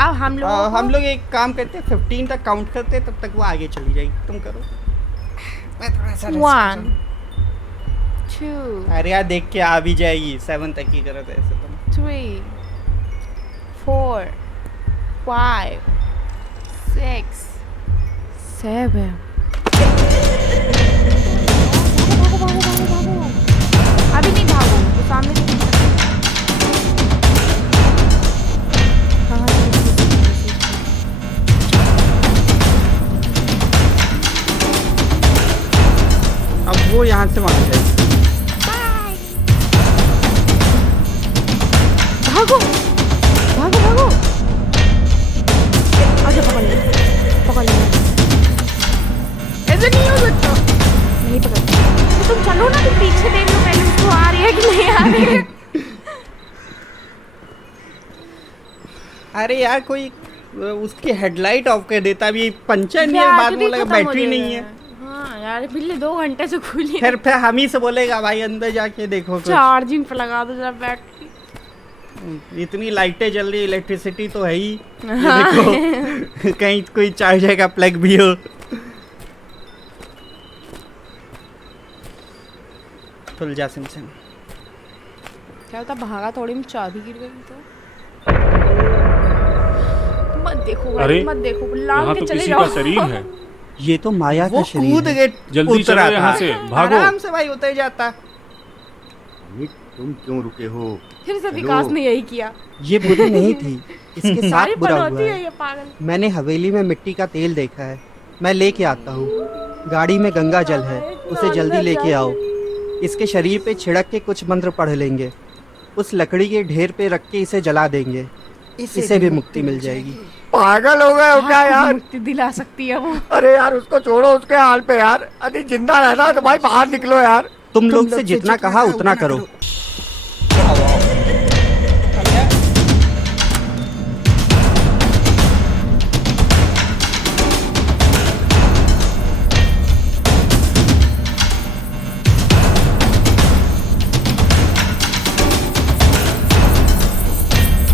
अब हम लोग हम लोग एक काम करते हैं 15 तक काउंट करते हैं, तब तक वो आगे चली जाएगी। तुम करो, मैं थोड़ा सा rest 1 कर 2 लूं। अरे यार देख के आ भी जाएगी। 7 तक की करो तो ऐसे तुम। 3 4 5 6 7 अभी नहीं भागो तो सामने से नहीं सकते। हाँ, अब वो यहाँ से वहाँ जाए। भागो भागो भागो। आगे पकड़ ले पकड़ ले। ऐसे नहीं हो सकता। नहीं पकड़ तो तुम चलो ना, तुम पीछे देख लो पहले उसको आ रही है कि नहीं आ रही है। अरे यार कोई उसकी हेडलाइट ऑफ कर देता। अभी पंचर नहीं है, बैटरी बाद में बोलेगा खत्म हो बैटरी नहीं जाएगा। है। हाँ यार बिल्ली 2 घंटे से खुली है। फिर हम ही से बोलेगा भाई अंदर जाके देखो कुछ। चार्जिंग पे लगा दो जरा बैटरी। इतनी लाइटें जल रही, इलेक्ट्रिसिटी तो है ही। ये देखो कहीं कोई चार्जर का प्लग भी हो। खुल जा सिमसिम। क्या होता भागा थोड़ी में चाबी गिर गई तो। मत देखो भाई, अरे, मत देखो लांग यहाँ के तो चले किसी जाओ। का शरीर है। ये तो माया का शरीर कूद के जल्दी उतरा चलो यहाँ था। से, भागो। आराम से भाई उतर जाता। अमित तुम क्यों रुके हो? फिर से विकास ने यही किया। ये बुरी नहीं थी, इसके सारी साथ बुरा हुआ पनौती है है। ये पागल। मैंने हवेली में मिट्टी का तेल देखा है, मैं लेके आता हूँ। गाड़ी में गंगा जल है, उसे जल्दी लेके आओ। इसके शरीर पे छिड़क के कुछ मंत्र पढ़ लेंगे, उस लकड़ी के ढेर पे रख के इसे जला देंगे, इसे भी मुक्ति मिल जाएगी। पागल हो गए हो क्या यार? मुक्ति दिला सकती है वो। अरे यार उसको छोड़ो उसके हाल पे यार। अरे जिंदा रहना है तो भाई बाहर निकलो यार। तुम लोग से जितना कहा उतना करो।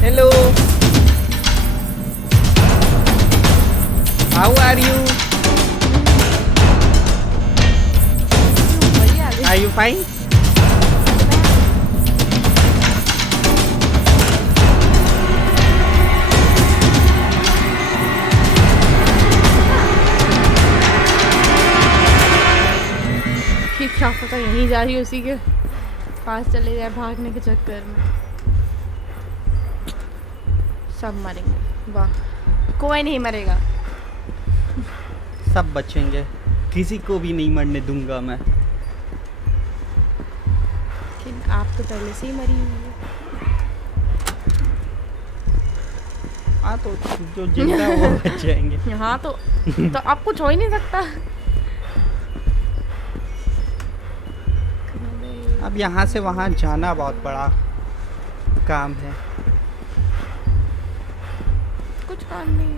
Hello, how are you? Are you fine? कि क्या पता यहीं जा रही है उसी के पास चले जाए भागने के चक्कर में। सब मरेंगे, वाह कोई नहीं मरेगा। सब बचेंगे, किसी को भी नहीं मरने दूंगा मैं। लेकिन आप तो पहले से ही मरी हुई है। हाँ तो जो जिंदा है वो बच जाएंगे। हाँ तो अब कुछ हो ही नहीं सकता। अब यहाँ से वहाँ जाना बहुत बड़ा काम है। कुछ काम नहीं है।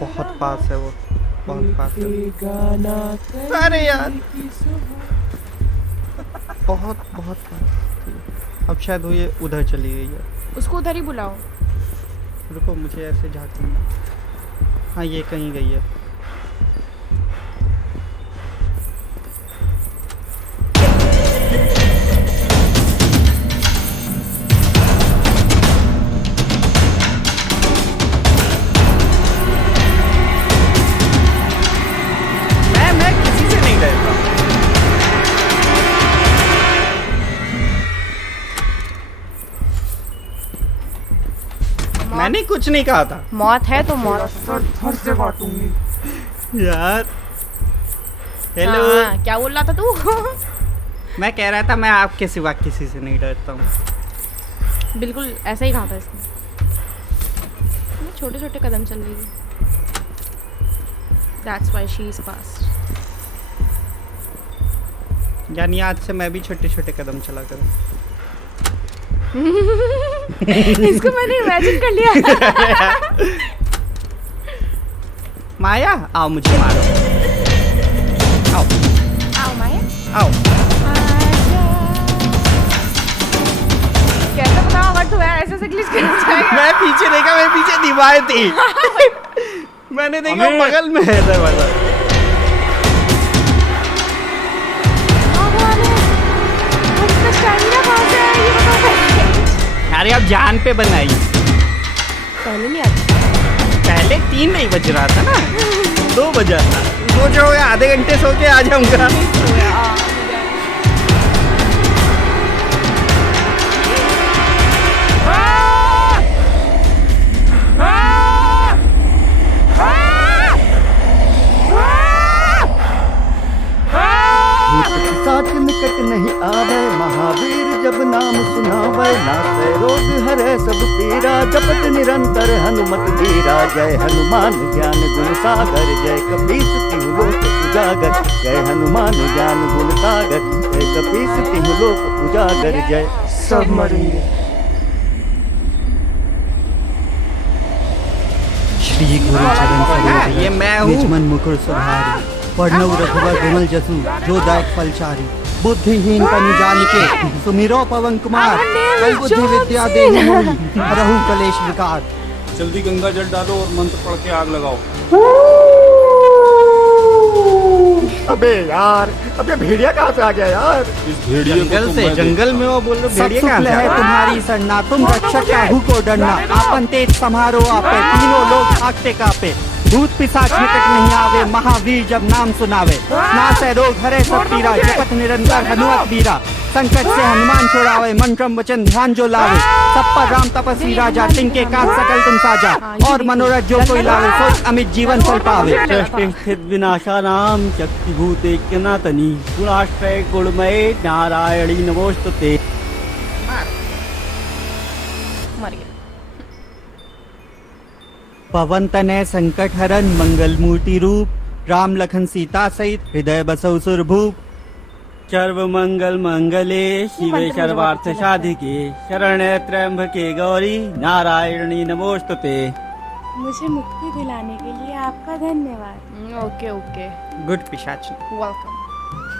बहुत पास है वो, बहुत पास है। अरे यार बहुत बहुत पास। अब शायद वो ये उधर चली गई है। उसको उधर ही बुलाओ। रुको मुझे ऐसे झाँकना। हाँ ये कहीं गई है। मैं किसी से नहीं डरता। मैंने कुछ नहीं कहा था मौत है तो मौत। थर से काटूंगी। यार। हेलो। हाँ, क्या बोल रहा था तू? मैं कह रहा था मैं आपके सिवा किसी से नहीं डरता हूँ। बिल्कुल ऐसा ही कहा था इसने। छोटे छोटे कदम चल रही है। That's why she is fast. यानी आज से मैं भी छोटे छोटे कदम चला करूँ। इसको मैंने इमेजिन कर लिया। माया आओ मुझे मारो। आओ आओ माया। आओ। कैसे बताओ अगर तू ऐसे से ग्लिच कर जाएगा? मैं पीछे देखा, मैं पीछे दीवार थी। मैंने देखा अमित। बगल में है दरवाजा। अरे आप जान पे बनाई। पहले नहीं आती। पहले 3 नहीं बज रहा था ना, 2 बजा था। सोच रहे हो आधे घंटे सो के आ जाऊंगा। साथ निकट नहीं आवे, महावीर जब नाम सुनावे, नासे रोग हरे सब पीरा, जपत निरंतर हनुमत वीरा। जय हनुमान ज्ञान गुण सागर, जय कपीस तिहु लोक उजागर। जय हनुमान ज्ञान गुण सागर, जय कपीस तिहु लोक उजागर। जय सब मरेंगे। श्री गुरु चरण सरोज ये मैं हूँ। निज मन मुकुर सुधारी, पढ़नऊ रघुवर विमल जसु, जो दायक फलचारी। बुद्धिहीन तनु जानिके, सुमिरो पवन कुमार। कल बुद्धि विद्या देहि मोहि, हरहु कलेश विकार। जल्दी गंगा जल डालो और मंत्र पढ़ के आग लगाओ। अबे यार, अबे भेड़िया कहाँ से आ गया यार? इस भेड़िए को जंगल तो से, मैं जंगल में वो बोल रहे सब भेड़िए सुख कहाँ से है आ गए? तुम्हारी सरना, तुम रक्षक काहू को डरना। आपन तेज समारो आपे, तीनों लोग भागते कापे। भूत पिशाच निकट नहीं आवे, महावीर जब नाम सुनावे। नासै रोग हरे सब पीरा, जपत निरंतर हनुमत वीरा। संकट से हनुमान छुड़ावे, मंत्रम वचन ध्यान जो लावे। सब पर राम तपस्वी राजा, तिनके काज सकल तुम साजा। और मनोरथ जो कोई लावे, सोई अमित जीवन फल पावे। सृष्टि स्थित विनाशानां शक्तिभूतेक्यनातनी, गुणाश्रय गुणमये नारायणी नमोस्तुते। मर गया। पवन तनय संकट हरन, मंगल मूर्ति रूप। राम लखन सीता सहित, हृदय बसौ सुरभूप। सर्व मंगल मंगले शिवे सर्वार्थ साधिके, शरण्य त्र्यंबके गौरी नारायणी नमोस्तुते। मुझे मुक्ति दिलाने के लिए आपका धन्यवाद। ओके ओके, गुड पिशाच। वेलकम।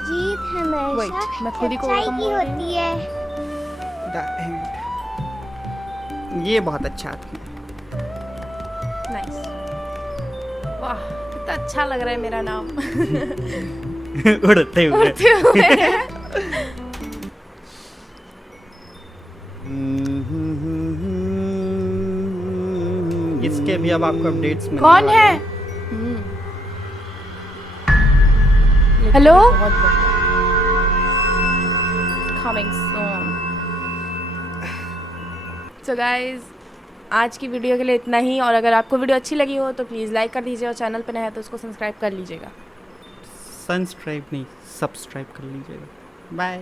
जीत हमेशा Wait, मैं खुद ही को सच्चाई welcome की बोल रही होती है। ये बहुत अच्छा था। नाइस। वाह कितना अच्छा लग रहा है मेरा नाम। उड़ते हुए। उड़ते हुए। इसके भी अब आपको अपडेट्स मिलने कौन वाले है? हैं। Hello. Coming soon. So guys, आज की वीडियो के लिए इतना ही। और अगर आपको वीडियो अच्छी लगी हो तो प्लीज़ लाइक कर दीजिए, और चैनल पे नए हैं तो उसको सब्सक्राइब कर लीजिएगा। सब्सक्राइब नहीं, सब्सक्राइब कर लीजिएगा। बाय।